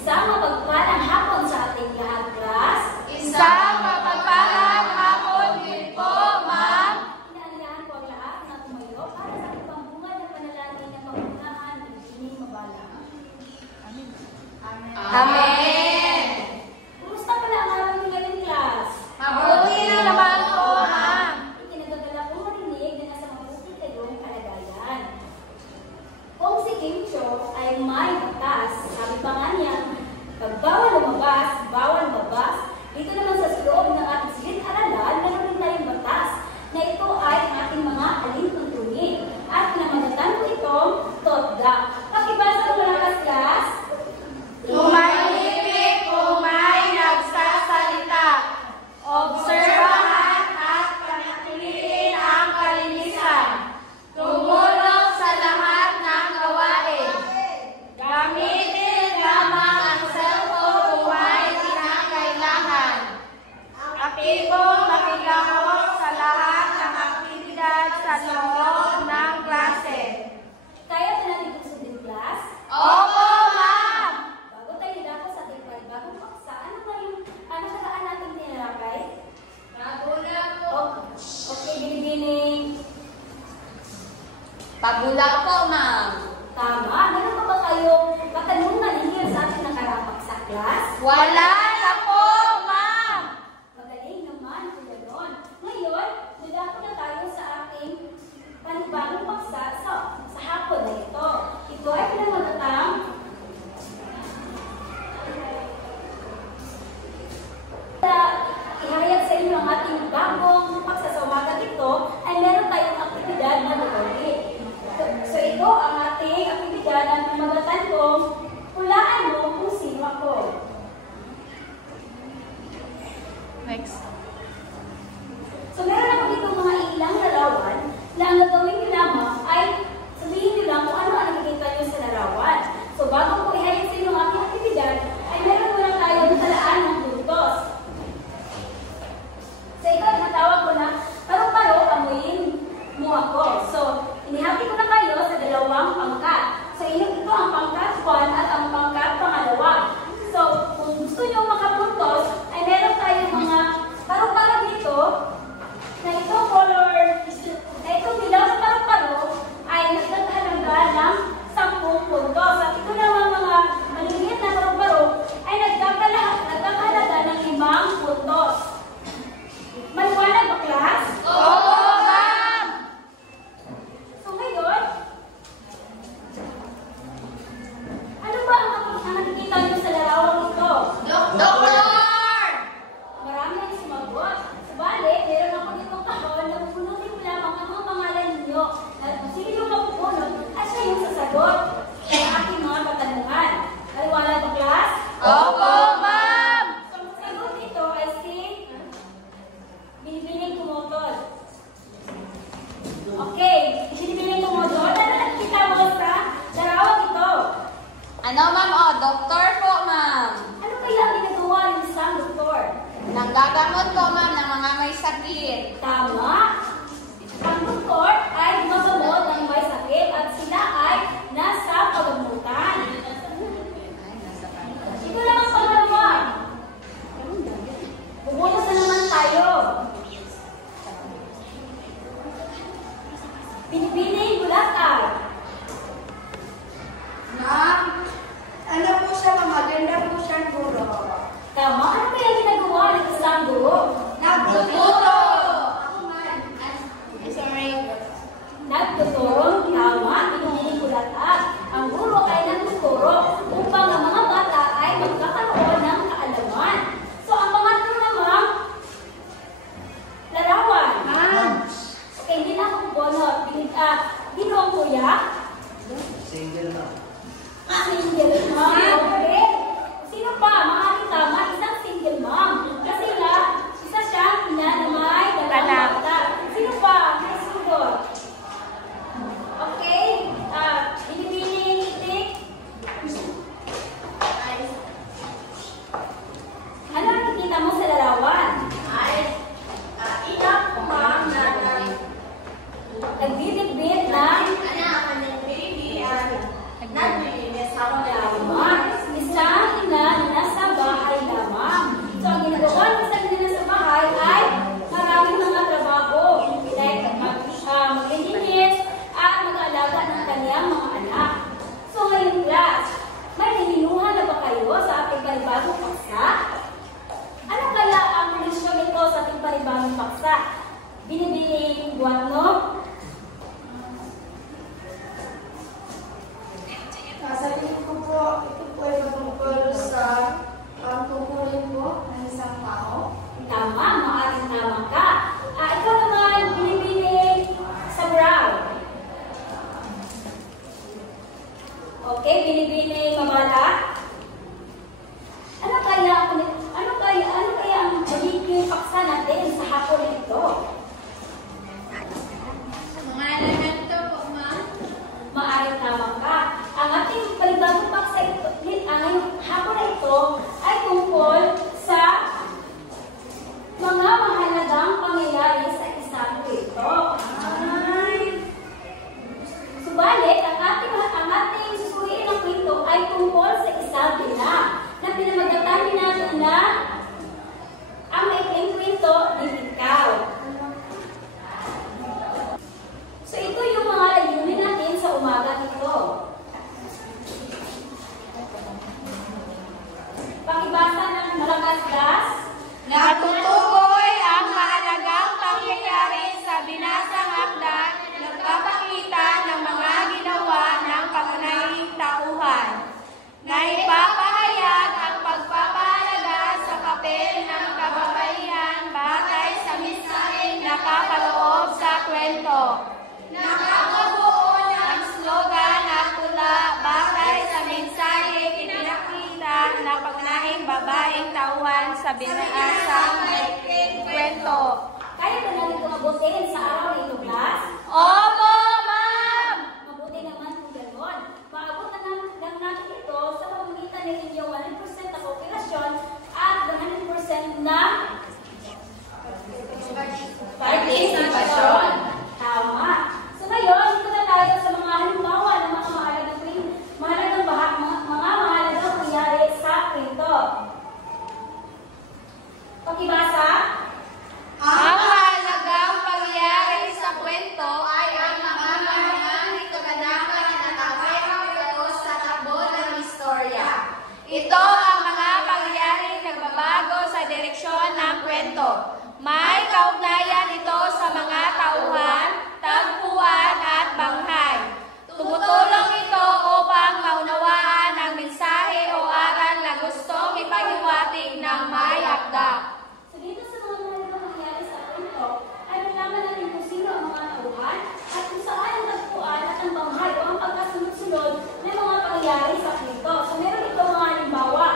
Isang mapagpalang hapon sa ating lahat, class. Isang mapagpalang hapon din po, ma'am. Inaanyahan po ang lahat na tumayo para sa pambungad na panalangin ng pangunahan ng ining mabala. Amen. Amen. Kumusta pala ang araw niyo ngayon, class? Mabuti na naman po, ma'am. Ikinagagala kong marinig na nasa mabuti kayong kalagayan. Kung si Kim Cho ay may batas, sabi pa nga niya, pag bawal lumabas, bawal babas, dito naman sa loob ng ating silid-aralan, meron din tayong batas na ito ay ang ating mga alintuntunin. At pinamagatan ko itong TOTDA. Pakibasa ko lang, class. Tumalipik kung may nagsasalita. Obserbahan at panatiliin ang kalinisan. Tumulong sa lahat ng gawain. Gamitin lamang ang cellphone kung may kinakailangan. Aktibong makilahok sa lahat ng aktibidad sa loob ng klase. Kaya ba natin kusundin, class? Opo, ma'am! Bago tayo dako sa ating bagong paksa, ano ba yung nakaraan natin tinalakay? Pagula po. Okay, binibining. Pagula po, ma'am. Tama. Meron pa ba kayong katanungan hinggil sa ating nakarang paksa, class? Wala na po, ma'am! Magaling naman kung gano'n. Ngayon, nadako na tayo sa ating panibagong paksa sa hapon na ito. Ito ay pinamagatang ihayag sa inyo ang ating bagong paksa sa umaga ito ay meron tayong aktibidad na gagawin. So ito ang ating aktibidad na pinamagatan kong hulaan mo kung sino ako. Next. So meron ako dito mga ilang larawan na ang gagawin nyo lamang ay sabihin nyo lang kung ano ang nakikita nyo sa larawan. So bago ko ihayag sa inyo ang ating aktibidad, ay meron muna tayong talaan ng puntos. So ito ay natawag ko na paro-paro amuyin mo ako. So inihati ko na kayo sa dalawang pangkat. So ito ang pangkat 1 at ang pangkat pangalawa. So kung gusto nyo makapuntos, ay meron tayong mga paro-paro dito na itong color, na itong dilaw sa paro-paro ay nagkakahalaga ng 10 puntos. At ito naman mga maliliit na paro-paro ay nagkakahalaga ng 5 puntos. Maliwanag ba, class? Opo, ma'am! So ngayon, ano ba ang nakikita nyo sa larawang ito? Doktor! Marami ang sumagot. Subalit, meron ako ditong kahon na pupunutin ko lamang ang mga pangalan ninyo. At kung sino yung mapupunod, ay siya yung sasagot sa aking mga katanungan. Maliwanag ba, class? Opo, ma'am! So, ang sagot nito ay si Binibining Tumutol. Okay, Binibining Tumutol. Ano nakikita mo sa larawang ito? Ano, ma'am? Oh, doktor po, ma'am. Ano kaya ang ginagawa ng isang doktor? Nanggagamot po, ma'am, ng mga may sakit. Tama. Ang doktor ay gumagamot ng may sakit at sila ay nasa pagamutan. Ito lang ang pangalawa. Bubutas na naman tayo. Binibining Bulacan. Ma'am, ano po siya, ma'am? Maganda po siya guro. Tama. Ano kaya ginagawa ng isang guro? Nagtuturo! Ako man. panibagong paksa. Binibining buhat, no? Sasabihin ko po, ito po ay patungkol sa tungkulin po ng isang tao. Tama, maaaring tama ka. Ikaw naman, binibining sa brown. Okay, binibining mabala. Ano kaya ang magiging paksa natin sa hapon ito? Mga elemento po, ma'am. Maaaring tama ka. Ang ating panibagong paksa ito, ang hapon na ito ay tungkol sa mga mahalagang pangyayari sa isang kwento. Subalit, ang ating susuriin ng kwento ay tungkol sa isang ina na pinamagatan natin na ang maikling kwento din ikaw. So, ito yung mga layunin natin sa umaga ito. Pakibasa ng malakas-gas. Natutukoy ang mahalagang pangyayari sa binasang akda, nagpapakita ng mga ginawa ng pangunahing tauhan, na ipapahayag ang pagpapahalaga sa papel ng kababaihan batay sa mensaheng nakapaloob sa kwento. Nakakabuo ng slogan at tula batay sa mensaheng ipinakita ng pangunahing babaeng tauhan sa binasang kwento. Kaya ba namin ito mabutin sa araw na ito, class? Opo, ma'am! Mabuti naman kung gano'n. Maabot na lang natin ito sa pamamagitan ng inyong 100% na kooperasyon at 100% na participation. Tama. So ngayon, ito na tayo sa mga halimbawa ng mga mahalagang pangyayari sa kwento. Pakibasa. Ang mahalagang pangyayari sa kwento ay ang mga mahalagang kaganapan na nakapayapalo sa takbo ng istorya. Ito ang mga pangyayaring nagbabago sa direksyon ng kwento. May kaugnayan ito sa mga tauhan, tagpuan at banghay. Tumutulong ito upang maunawaan ang mensahe o aral na gustong ipaghiwatig ng may akda. So dito sa mga mahalagang nangyari sa kwento, ay malaman natin kung sino ang mga tauhan at kung saan ang tagpuan at ang banghay o ang pagkasunod-sunod ng mga pangyayari sa kwento. So meron ito mga halimbawa.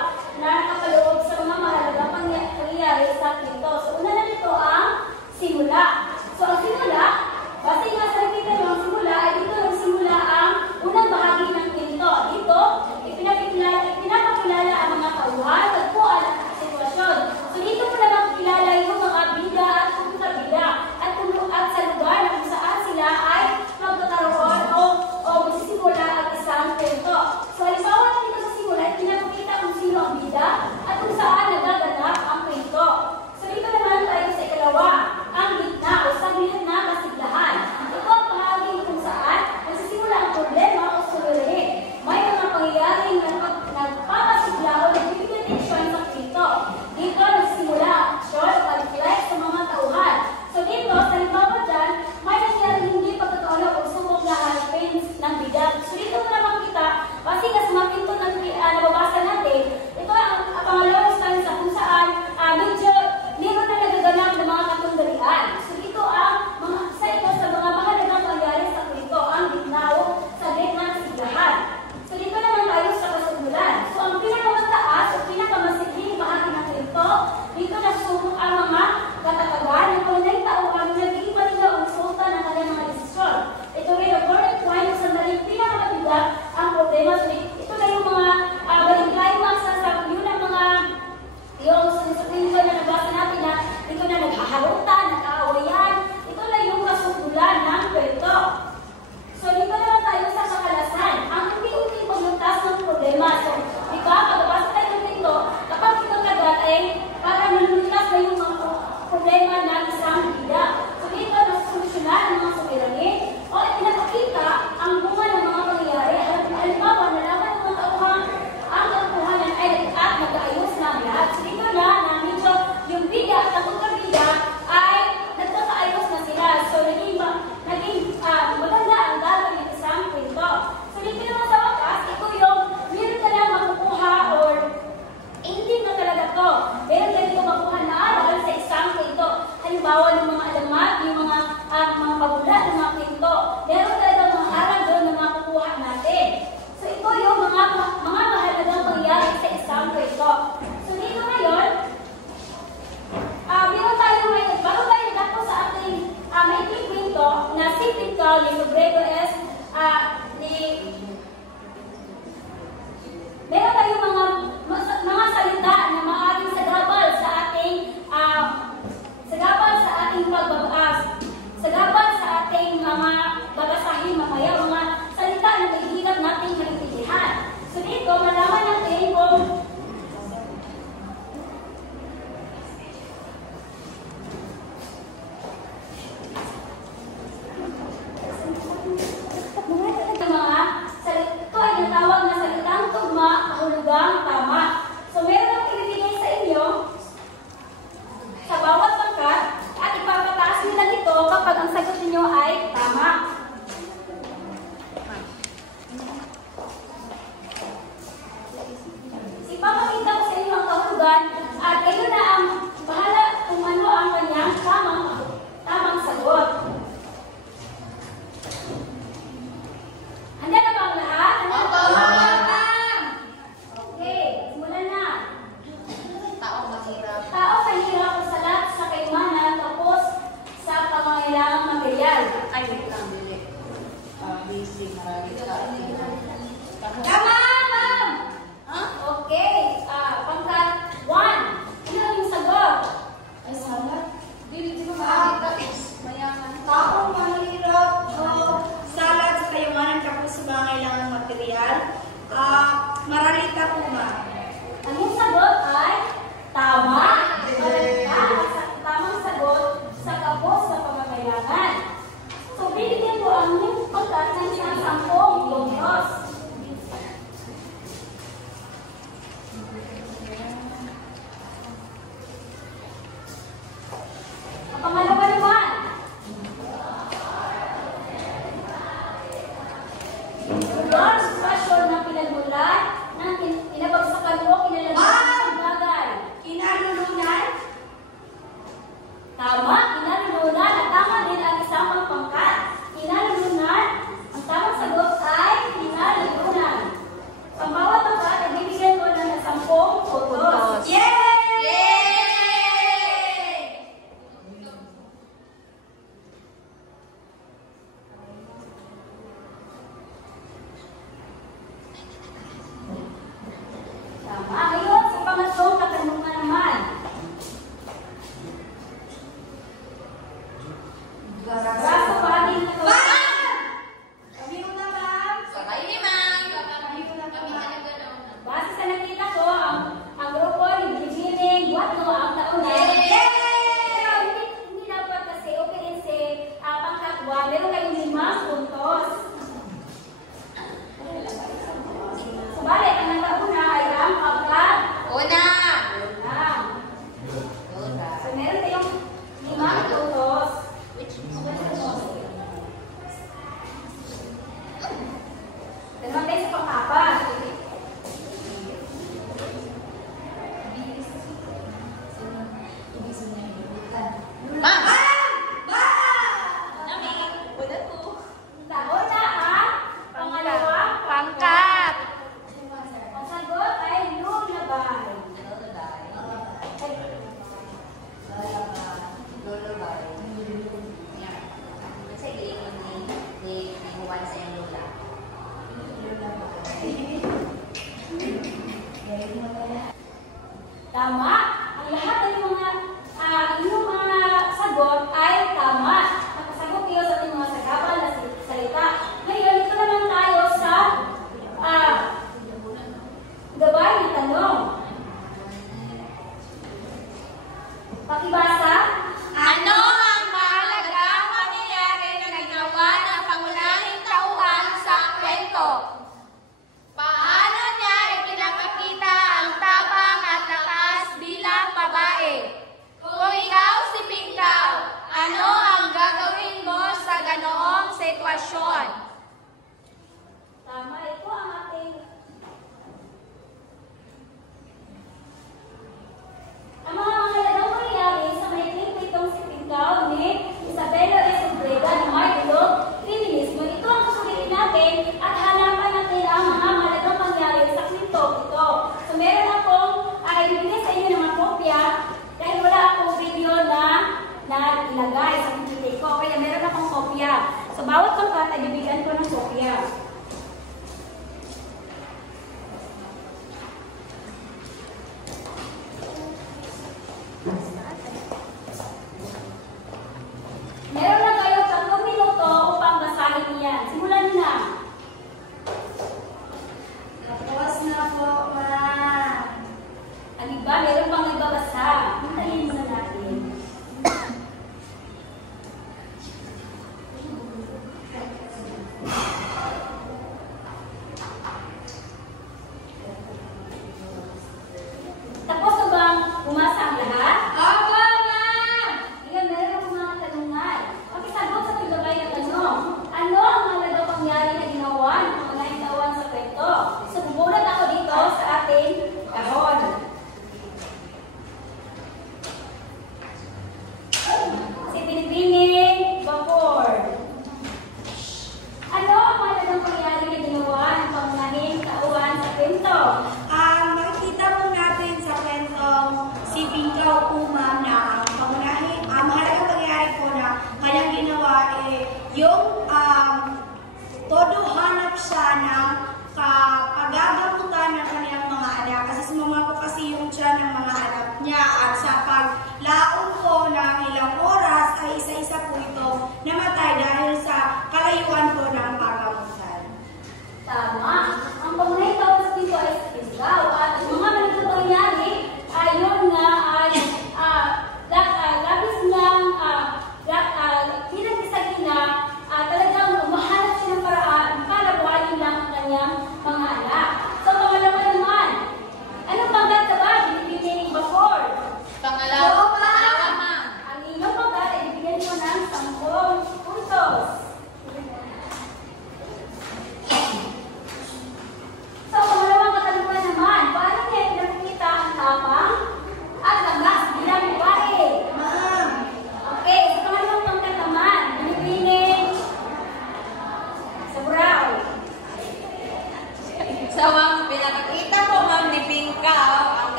kalusugan at kayo na ang bahala kung ano ang kanyang tamang sagot. Handa na ba ang lahat? Opo, ma'am. Okay, simulan na. Taong mahirap. Tao kahirap o salat sa kaymanan tapos sa pangangailangang material. Ay, wait lang, dili. Basic, marami ka. Tama, ma'am! Okay, pangkat 1. Ano yung sagot? Ay, salat. Dili ko makakita. Mayaman. Taong mahirap o salat sa kayamanan tapos sa mga kailangan material. Maralita po, ma'am. Ang yung sagot ay tama. Tamang sagot sa kapos sa pangangailangan. So, bibigyan po ang inyong pagkat ng isang 10 puntos. Ang pangalawa naman. Lugar, sitwasyon ng pinagmulan ng inabagsakan o kinalaman ng bagay. Kinalulunan. Tama, kinalulunan. At tama din ang isang pangpangkat. Kinalulunan. Ang tamang sagot ay kinalulunan. Ang bawat pangkat ay bibigyan ko ng 10 puntos. Yay! Tama. Ngayon, sa pangatlong katanungan naman. Braso pa din na ito. Kami una, ma'am. Sakay ni ma'am. Kami una, ma'am. Base sa nakita ko, ang grupo ni Beginning, what no, ang tauna. Yay! Pero hindi dapat kasi okay din si pangkatwa. Meron kayong 5 puntos. Subalit, ang nagkauna ay ang pangkat. Una. So, meron kayong 5 puntos. Naman tayo sa pang-apat. Ma'am. Taon na ang pangalawa. Pangkat. Ang sagot ay lullabay. Tama. Ang lahat ng mga inyong mga sagot ay tama. Nakasagot kayo sa ating mga sagabal na salita. Ngayon, ito naman tayo sa gabay ng tanong. Pakibasa. Ano ang mahalagang pangyayari na ginawa ng pangunahing tauhan sa kwento? Paano niya ipinapakita ang tapang at lakas bilang babae? Kung ikaw si Pingkaw, ano ang gagawin mo sa ganoong sitwasyon? Tama, ito ang ating ang mga mahalagang pangyayari sa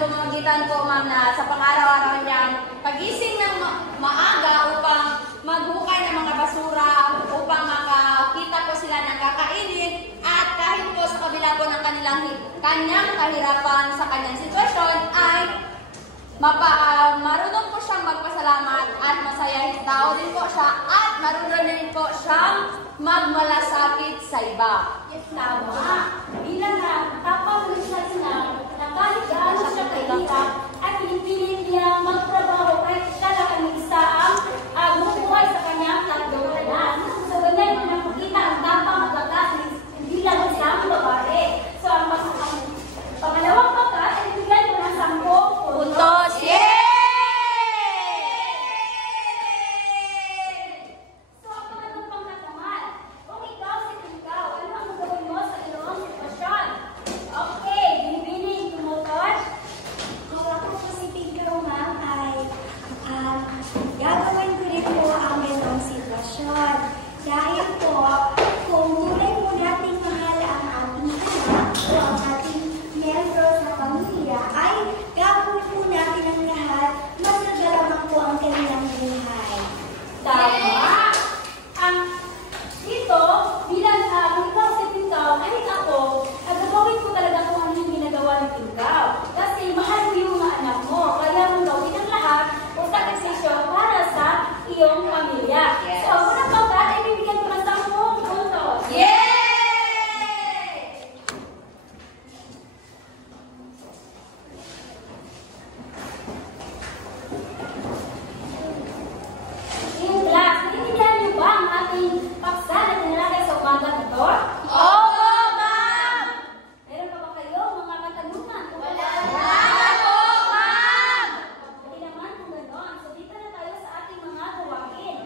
pamamagitan po, ma'am, na sa pang-araw-araw niyang pagising ng maaga upang maghukay ng mga basura, upang makakita po sila ng kakainin, at kahit po sa kabila po ng kanyang kahirapan sa kanyang sitwasyon, ay marunong po siyang magpasalamat at masayahin tao din po siya, at marunong din po siyang magmalasakit sa iba. Tama. Bilang tapang na kahit gaano siya kahirap at pinipilit niya magtrabaho kahit siya lang ang isa ang bumubuhay sa kanyang katulad. So, ganyan mo nang makita ang tapang magagas, hindi lang isang babae. So, ang pangalawang pagkat ay bigyan mo ng 10 puntos. Yay! So, ang pangatlong pangkat naman, kung ikaw si ikaw, ano ang gagawin mo sa iyong sitwasyon? Okay, binibining tumutot. Kung ako po si Pigaro, ma'am, ay gagawin ko rin po ang ganong sitwasyon. Dahil po, kung tunay mo nating mahal ang ating anak o ang ating miyembro sa pamilya, ay gagawin po natin ang lahat, mas nagalaman po ang kanilang buhay. Tama. Ang dito, bilang kung ikaw si Pinkaw, ay ako, gagawin ko talaga kung ano yung ginagawa ni Pinkaw. Kasi mahal mo yung mga anak mo. Kaya mo gawin ang lahat o sakripisyo para sa iyong pamilya. Yes. So, ang unang pagkat ay bibigyan ko ng 10 puntos. Yay! Yung class, naiintindihan niyo ba ang ating paksa na tinalagay sa umaga nito? Opo, ma'am! Meron pa ba kayo mga katanungan? Wala na po, ma'am! Hindi naman kung gano'n. So, dito na tayo sa ating mga gawain.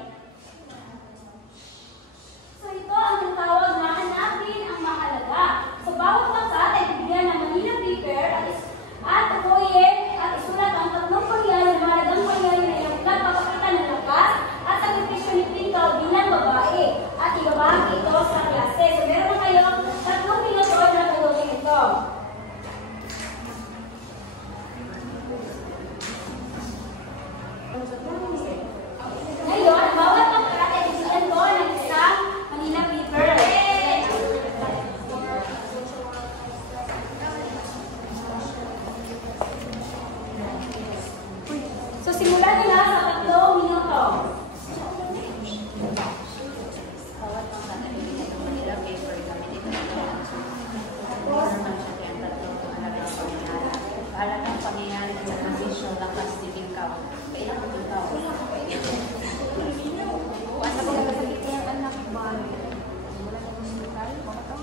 So, ito ang tinatawag na hanapin ang mahalaga. So, bawat pagkat ay bigyan ng Manila paper at tukuyin at isulat ang 3 pangyayari na mahalagang pangyayari na iyong papakita ng lakas at sakripisyo ni Pinkaw bilang babae. At ibabahagi ito sa klase. So, meron na kayo 3 minuto na gagawin ito. Ngayon, bawat pagkat ay bigyan ko ng isang Manila paper. So, simulan nyo na sa 3 minuto. Bawat pangkat ay bibigyan ng Manila paper kami dito na tapos naman siya kaya tatlong halagang pangyayari. Halagang pangyayari at sa posisyon lakas si Pinkaw. Kailan ko Pinkaw? Ano ba nagkasakit yung anak ba?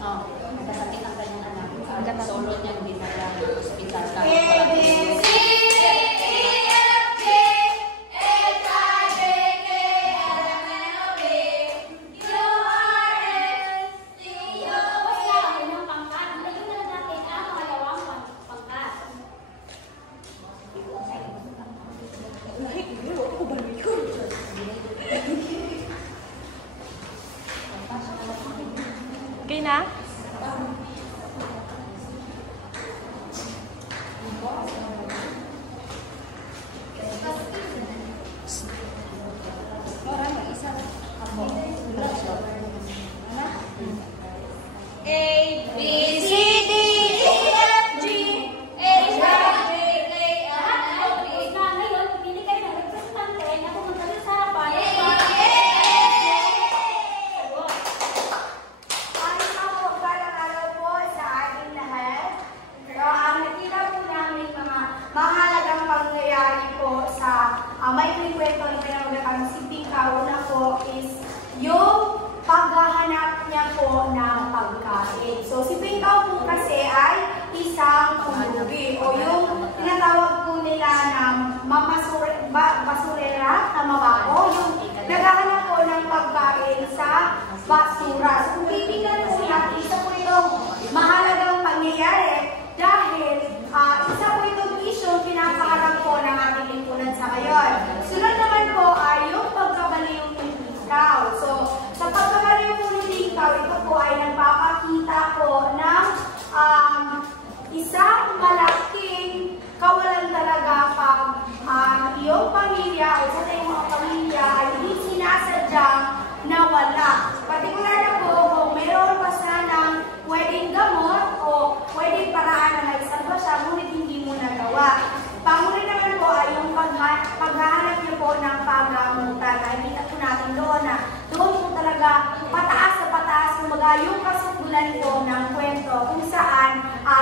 Oo, nagkasakit ang kanyang anak. Solo niyang dinala ng ospital. Tapos na ang unang pangkat. Ngayon na natin ang pangalawang pangkat. Okay na?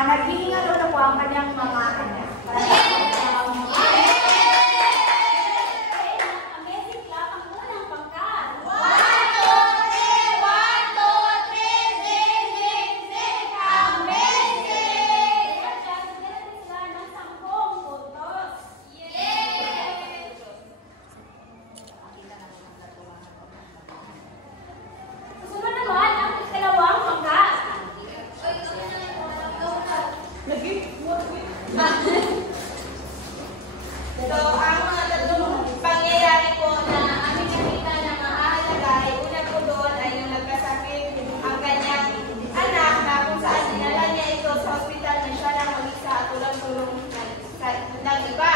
naghihinga daw na po ang kanyang mga anak. Amazing clap ang unang pangkat. 1, 2, 3, 1, 2, 3, zing, zing, zing, amazing! Kaya meron din sila ng 10 puntos. Susunod naman ang ikalawang pangkat. So, ang mga tatlong pangyayari po na aming nakita na mahalaga ay una po doon ay yung nagkasakit ang kanyang anak na kung saan dinala niya ito sa hospital na siya lang mag-isa at walang tulong ng iba.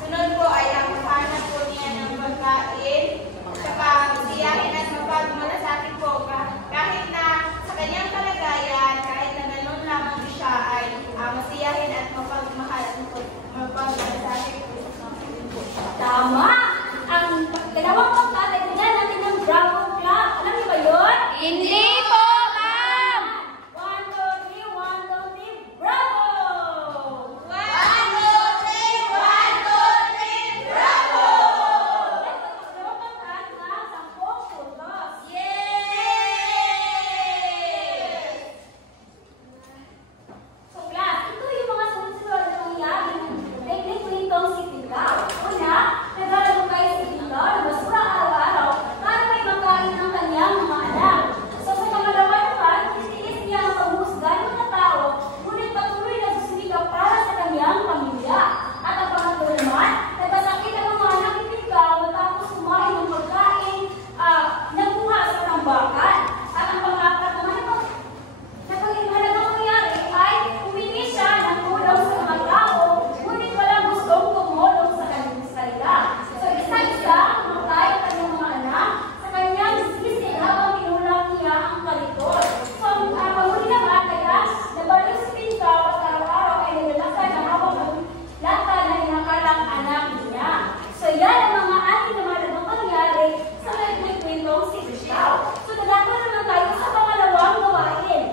Sunod po ay ang maghanap po niya ng pagkain, saka siyahin at mapagmalasakit po kahit na sa kanyang kalagayan, kahit na ganun lamang siya ay masiyahin at mapagmalasakit po. Tama! Ang dalawang pangkat ay bigyan natin ng bravo clap. Alam niyo ba yun? Hindi po, ma'am! 1, 2, 3, 1, 2, 3, bravo! 1, 2, 3, 1, 2, 3, bravo! Dalawang pangkat na 10 puntos. Yay! So class, ito yung mga sunod-sunod na pangyayari ng technique nitong si Pinkaw. Una, naglalaro kayo si Pinkaw na basura araw-araw para may makain ng kanyang mga anak. So sa pangalawa naman, titiis niya ang pagmusga ng mga tao, ngunit patuloy na susumigaw para sa kanyang pamilya. At ang pangatlo naman, nagkasakit ang mga anak ni Pinkaw matapos kumain ng pagkain nagkuha sa tambakan. At ang pang-apat naman na pag-ihalagang nangyari ay humingi siya ng tulong sa mga tao, ngunit walang gustong tumulong sa kanyang sarila. So isa-isa ang matay ang kanyang mga anak sa kanyang sisi habang tinulang niya ang kaliton. So ang pahuli naman kaya nabalik si Pinkaw at araw-araw ay nilalakad na hawak ng lata na inakalang anak niya. So yan ang mga ating namalagang pangyari sa may kwentong si Pinkaw. So dadako naman tayo sa pangalawang gawain.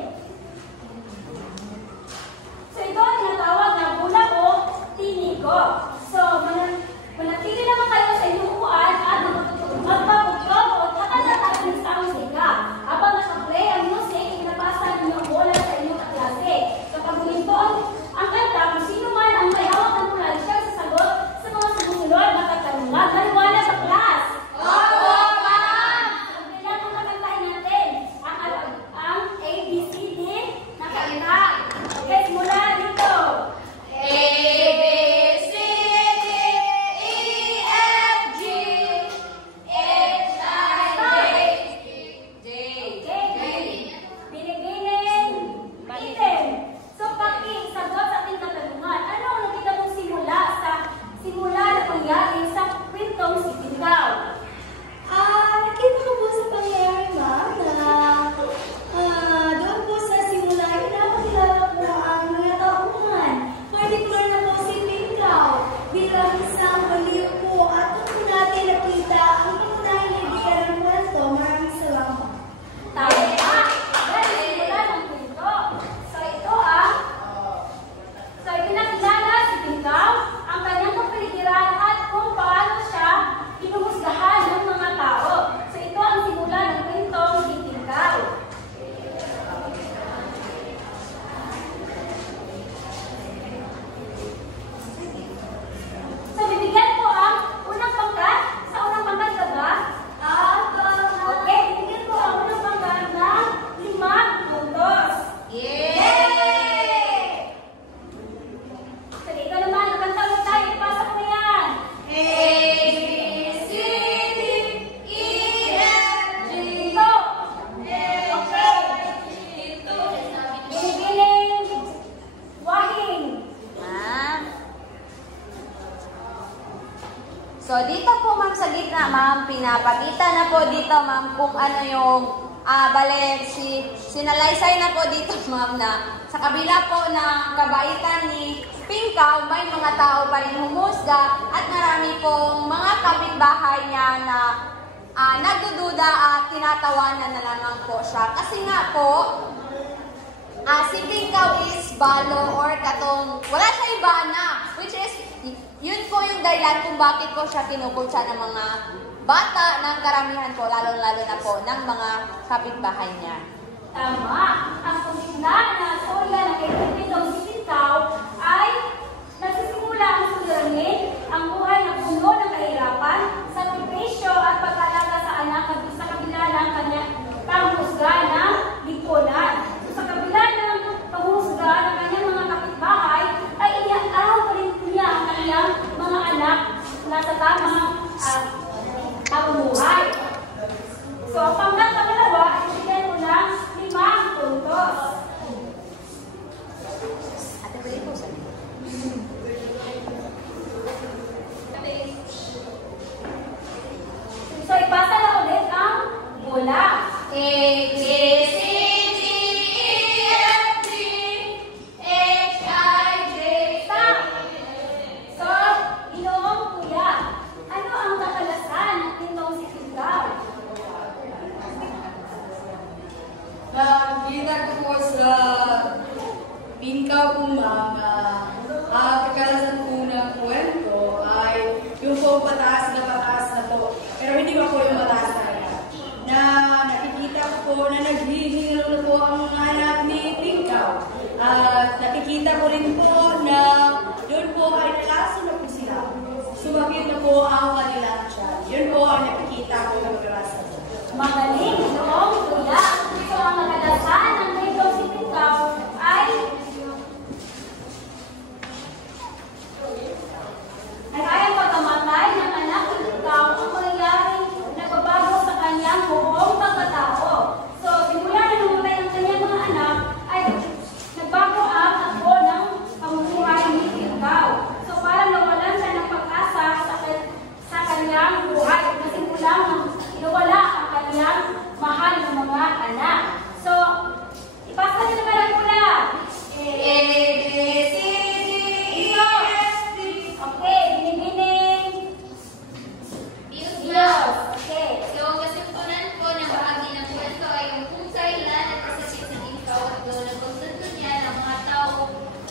So ito ang tinatawag na bulag o tinigo. So manatili naman kayo sa inyong upuan at magpapugtog o tatalatakin sa musika. Habang nakaplay ang music, inabasa ninyo ang bola sa inyong kaklase. So pag huminto ang kanta, kung sino man ang may hawak ng bola, siya sasagot sa mga sumusunod na katanungan. Naliwala sa class! Opo, ma'am! Kailangan kung kakantahin natin ang ABCD na kanta. Okay, mula dito. A, B, C, D, E, F, G, H, I, J, Okay. Biniginin item. So, pag-sagot sa ating katanungan, ano ang nakita mong simula na pangyari sa kwentong si Pinkaw? Nakita ko po sa pangyayari, ma'am, na doon po sa simula, pinapakilala po ang mga tauhan. Particular na po si Pinkaw bilang isang baliw po at doon po natin nakita ang pangunahing idea ng kwento. Maraming salamat. Tama. Yan, simula ng kwento. So, pinakilala si Pinkaw, ang kanyang kapaligiran at kung paano siya pinuhusgahan ng mga tao. So, ito ang simula ng kwentong si Pinkaw. So, bibigyan ko ang unang pangkat. Sa unang pangkat ka ba? Okay, bibigyan ko ang unang pangkat ng 5 puntos. Yay! So, ikaw naman, nakanta mo tayo. Ipasok mo yan. A, B, C, D, E, F, G, Ito. H, Okay. Binibining wahing. Ma'am. So, dito po ma'am sa gitna, ma'am, pinapakita na po dito, ma'am, kung ano yung bale, sinalaysay na po dito, ma'am, na sa kabila po ng kabaitan ni Pinkaw, may mga tao pa rin humusga at marami pong mga kapitbahay niya na nagdududa at tinatawanan na lamang po siya. Kasi nga po, si Pingkaw is balo or katong, wala siya iba na. Which is, yun po yung dahilan kung bakit ko siya kinukutsa ng mga bata ng karamihan po, lalo-lalo na po ng mga kapitbahay niya. Tama. Ang pagkita na storya na kay Pipitong si Pingkaw ay nagsisimula ang suliranin ang buhay na puno ng kahirapan, sakripisyo at pag-alaga sa anak sa kabila ng kanyang panghusga ng lipunan. Sa kabila ng panghusga ng kanyang mga kapitbahay, ay iniaaw pa rin niya ang kanyang mga anak na sa tamang pamumuhay. So, ang pangalawa ay bigyan mo ng 5 puntos. Ate, pwede po sa'yo. So, ipasa na ulit ang bola. A, B, C, D, E, F, G, H, I, J, Stop! So, Inoong Kuya, ano ang kakalasan ng Pintong si Pingkaw? Nakikita ko po sa Pingkaw po, ma'am, kakalasan po ng kwento ay yung po pataas na po. Pero hindi pa po yung mataas na kaya. Na nakikita ko po na naghihingalo na po ang mga anak ni Pingkaw. Nakikita ko rin po na yun po ay nalaso na po sila. Sumakit na po ang kanilang tiyan. Yun po ang nakikita ko ng karasa. Magaling, Inoong Kuya. So, ang kakalasan ng Pintong si Pingkaw ay kayang pagkamatay ng anak ni Pingkaw ang mangyayaring nagbabago sa kanyang buong pagkatao. So, simula na namatay ng kanyang mga anak, ay nagbago ang takbo ng pamumuhay ni Pingkaw. So, parang nawalan siya ng pag-asa sa kanyang buhay. Nasimulang nawala ang kanyang mahal na mga anak. So, ipasa niyo naman ang pula. A, B, C, D, E, F, G. Okay, binibining. Dios. Okay. So, kasimpulan po ng bahagi ng kwento ay yung kung kailan at kasakit sa Pingkaw at doon pagsunod niya ng mga tao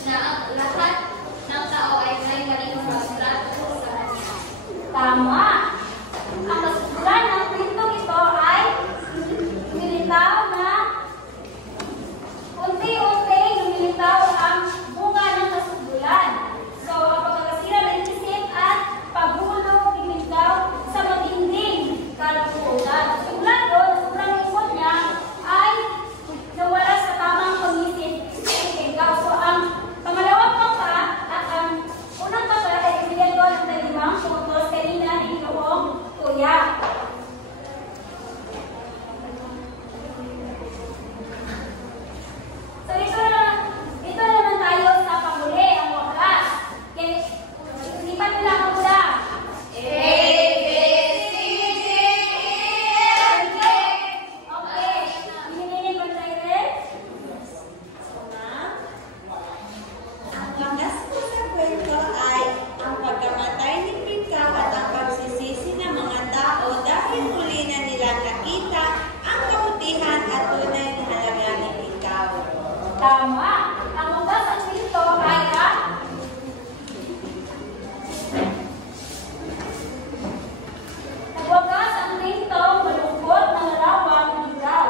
na ang lahat ng tao ay may maling pagtrato sa kanya. Tama. Ang kasusulan ng kwentong ito ay lumilitaw na unti-unti lumilitaw ang bunga ng kasusulan. So, ang pagkakasira ng isip at paghulog ni Pingkaw sa matinding kalungkutan. Simula doon, sobrang ikot niya ay nawala sa tamang pag-isip si Pingkaw. So, ang pangalawang pangka at ang unang pangka ay ibigay ko ng 5 puntos kanina ni Inoong Kuya. So, ito naman tayo sa panghuli, ang wakas. Kaya, isipan nila ang mula. A, B, C, D, E, F, G. Okay. Binibining ko tayo rin. Ang wakas po sa kwento ay ang pagkamatay ni Pingkaw at ang pagsisisi ng mga tao dahil muli na nilang nakita ang kabutihan at tunay na halaga ni Pingkaw. Tama. Ang wakas ang kwento ay ang nagwakas ang kwento malungkot na larawan ng Pingkaw.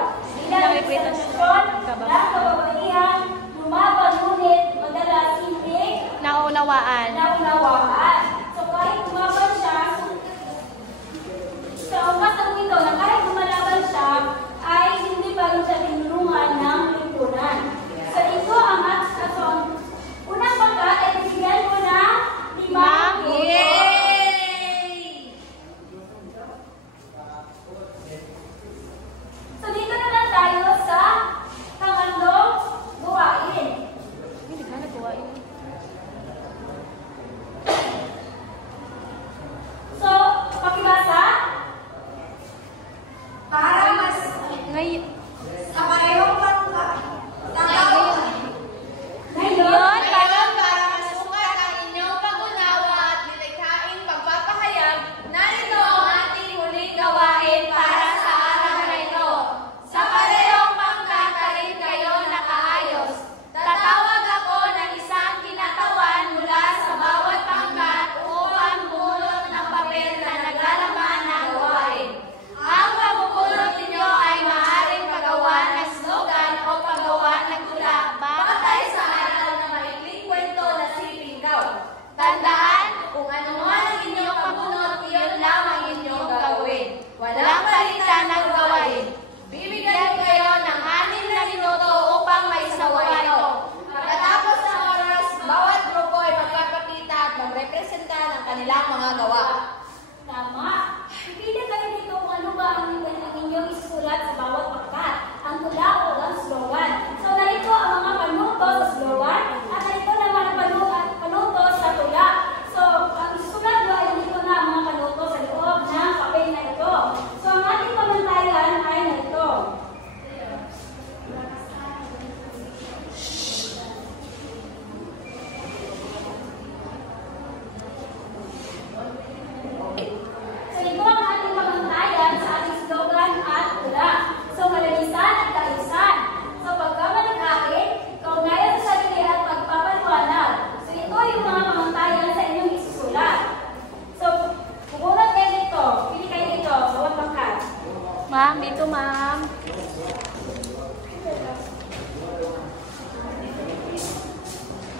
Bilang istasyon ng kababaihan, lumaban ngunit madalas hindi Naunawaan. naunawaan. So kahit lumaban siya, sa wakas ang kwento na kahit lumalaban siya, ay hindi pa rin siya tinulungan ng lipunan. So ito ang unang pagka ay bigyan ko na 5 puntos. So dito na lang tayo sa pangatlong gawain.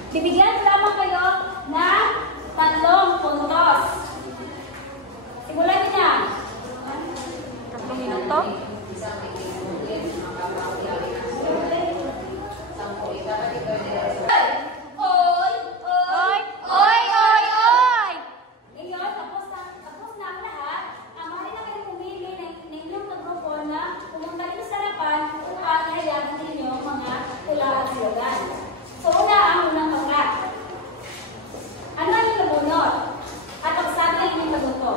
Bibigyan ko lamang kayo ng 3 puntos. Simulan niyo na. 3 minuto. Oy! Oy! Oy! Oy! Oy! Ngayon, tapos na ang lahat. Maaari na kayo pumili ng inyong kagrupo na pumunta rin sa harapan upang ihayagan ninyo mga tula at slogan. So, ang unang pangkat. Ano ang inyong lumunod? At pagsabi ang inyong kagrupo.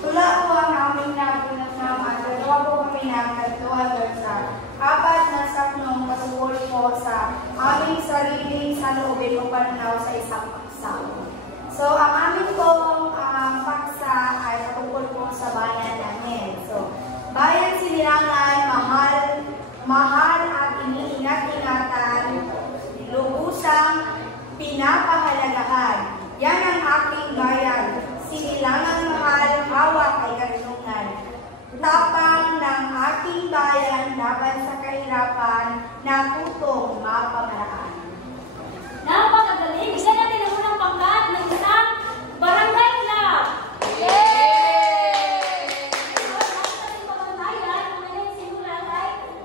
Tula ko ang aming napunat naman. Dalawa po kami nagkatuan sa 4 na saknong patungkol po sa aming sariling saloobin o pananaw sa isang paksa. So, ang aming pong paksa ay patungkol po sa bayan namin. So, bayan sinilangan, mahal at iniingat-ingatan, lubusang pinapahalagahan. Yan ang aking bayan. Sinilangan mahal, hawak ay karunungan. Tapang ng aking bayan laban sa kahirapan, natutong mapamaraan. Napakagaling! Bigyan natin ang unang pangkat ng isang barangay club!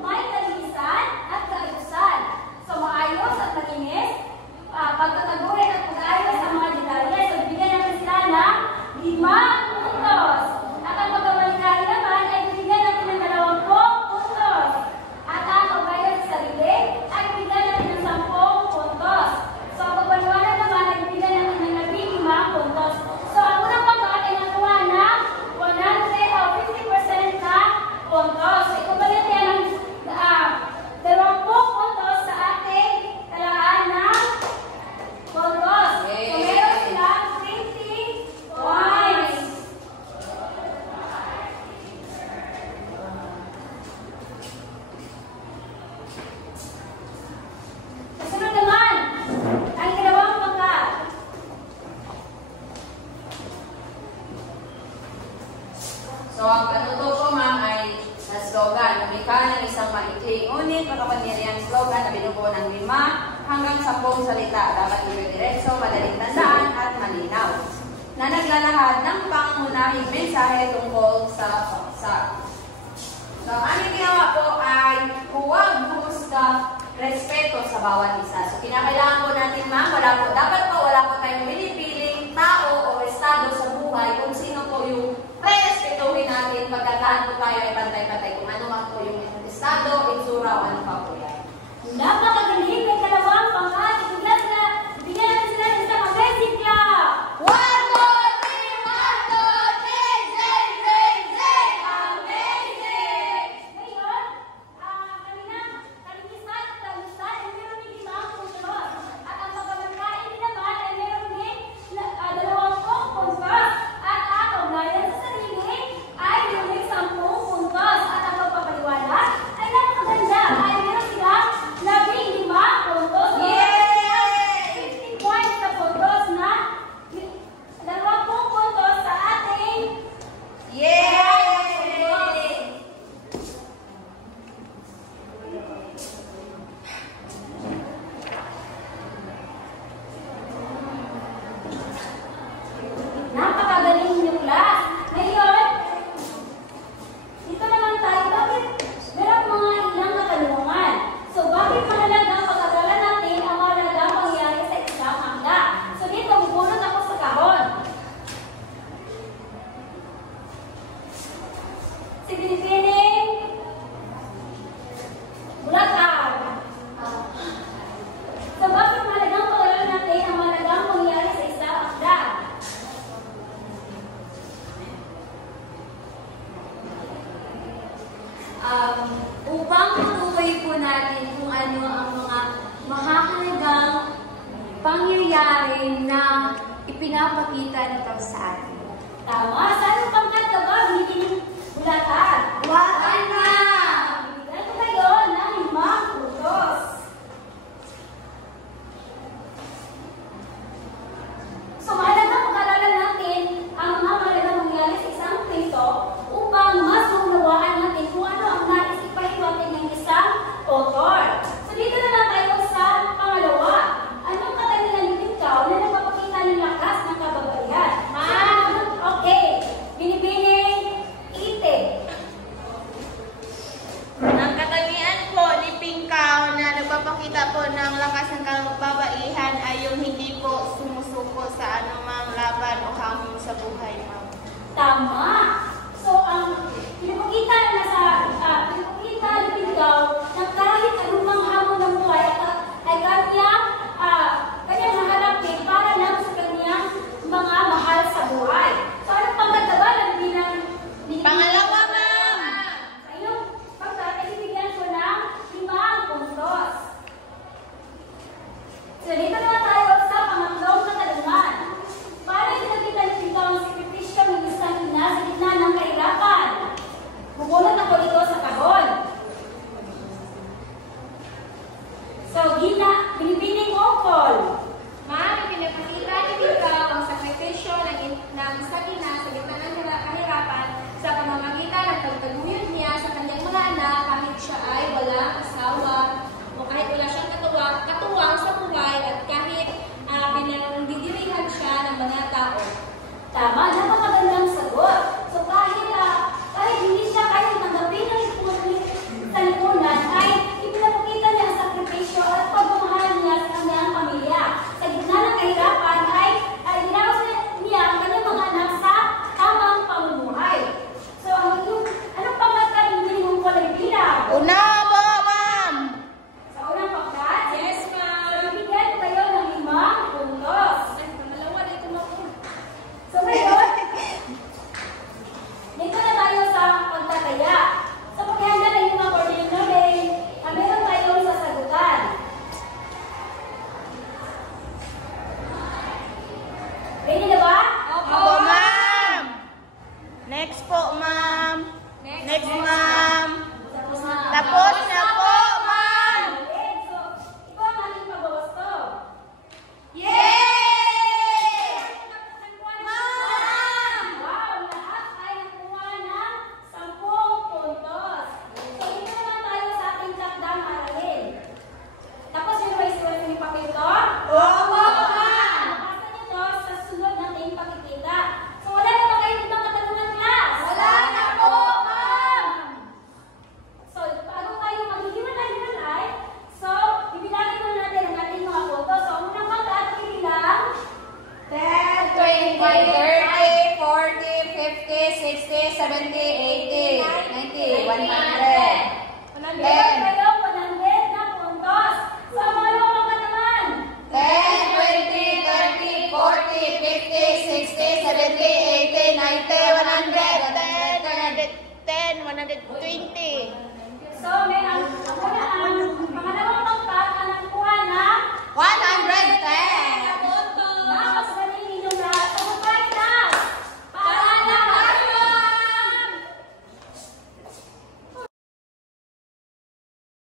May kalinisan at kaayusan. So, maayos at malinis, pagkakagulit at pag-ayos sa mga detalye. So, bigyan natin sila ng 5 puntos. At ang pagkabalikan naman ay bigyan natin ng 20 puntos. At ang pag-ayos sa sarili ay bigyan natin ng 10 puntos. So, ang pagpaliwanag naman ay bigyan natin ng 15 puntos. So, ang unang pangkat ay nakuha ng 50% na puntos. So, ikubalit yan ng 20 puntos sa ating talaan ng puntos. So, meron silang 20 points. Kasunod naman, ang ikalawang pangkat. So, ang kanuto ko, ma'am, ay na slogan. Lumikha ng isang maikling ngunit makapangyarihang slogan na binubuo ng 5 hanggang 10 salita. Dapat diretso, madaling tandaan at malinaw. Na naglalahad ng pangunahing mensahe tungkol sa paksa. So, ang aming ginawa po ay huwag humusga respeto sa bawat isa. So, kinakailangan po natin, ma'am, dapat po wala po tayong pinipiling tao o estado sa buhay kung sino po yung respetuhin natin pagkakaan po tayo ay pantay-pantay kung ano man po yung estado, itsura o ano pa po yan. Napakagaling ng dalawang pangkat. Bigyan natin sila ng isang amazing club. 1, 2, 3! 1, 2, 3! Zay, zay, zay! Amazing! Ngayon, kanina, kalinisan at kalusan ay meron din 5 puntos. At ang pagkakalakain din naman ay meron din 20 puntos. At ang pagbayan sa sarili ay meron 10 puntos. At ang pagpapaliwanag ay napakaganda. Ay meron silang 15 puntos. Yay! 15 points na puntos na 20 puntos sa ating Yay! napakagaling niyo class. Ngayon, dito naman tayo. Bakit meron mga ilang katanungan? So, bakit mahalaga ang pag-aralan natin ang mahalagang pangyayari sa isang akda? So, dito, bubunot ako sa kahon. Signifining bulaklak. So, bakit mahalagang pag-aralan natin ang mahalagang pangyayari sa isang akda? Upang matukoy po natin kung ano ang mga mahahalagang pangyayari na ipinapakita nito sa atin. Tama. Saan ang pangkat ka ba? Binibining bulaklak. Wala na! Bibigyan ko kayo ng 5 puntos. So, mahalagang pag-aralan natin ang mga mahalagang mangyari sa isang kwento upang mas maunawaan ang lakas ng kababalaghan ay yung hindi po sumusuko sa anumang laban o hamon sa buhay, ma'am. Tama. So, ang pinapakita na pinapakita ni Pindao na kahit anumang hamon ng buhay ay kanyang naharapin para lang sa kanyang mga mahal sa buhay. So, ano pangkataba ng Pangalawa, ma'am. Sa inyong pagkat ay bibigyan ko ng 5 puntos. So, dito na tayo sa pangatlong katanungan. Paano ipinakita ni Pindao ang sakripisyo ng isang ina sa gitna ng kahirapan? Bubulot ako dito sa kahon. So, binibining ukol. Ma'am, pinapakita ni Pindao ang sakripisyo ng isang ina sa gitna ng kahirapan sa pamamagitan ng pagtaguyod niya sa kanyang mga anak kahit siya ay walang asawa o kahit wala siyang katuwang sa buhay at kahit pinagdidirihan siya ng mga tao. Tama, napakagandang sagot. So, kahit hindi siya kahit tanggapin ng salipunan, ay ipinapakita niya ang sakripisyo at pagmamahal niya sa kanyang pamilya. Sa gitna ng kahirapan ay ginawa niya ang kanyang mga anak sa tamang pamumuhay. So, anong pangkat hindi mo ko lang bilang? Una po, ma'am. Sa unang pangkat? Yes, ma'am. So, bibigyan ko kayo ng 5 puntos. Pangalawa na ito, ma'am. So, ngayon, dito na tayo sa pagtataya. Sa paghahanda ng mga coordinator namin, meron tayong sasagutan. Ready na ba? Opo, ma'am. Next po, ma'am. Next, ma'am. Tapos na po, ma'am. Okay, so, ito ang ating pagbawasto. Yay! Ma'am! Wow, lahat ay nakuha ng 10 puntos. So, dito naman tayo sa ating takdang aralin. Tapos, yun ba isulat yung papel to? Opo, ma'am! Nabasa niyo to sa sunod nating pagkikita. So, wala na ba kayo ditong katanungan, class? Wala na po, ma'am. So, bago tayo maghihiwalay-hiwalay, so, bibilangin muna natin ang ating mga puntos. So, unang pagkat, bibilang 10, 20, 30, 40, 50, 60, 70, 80, 90, 100. 100.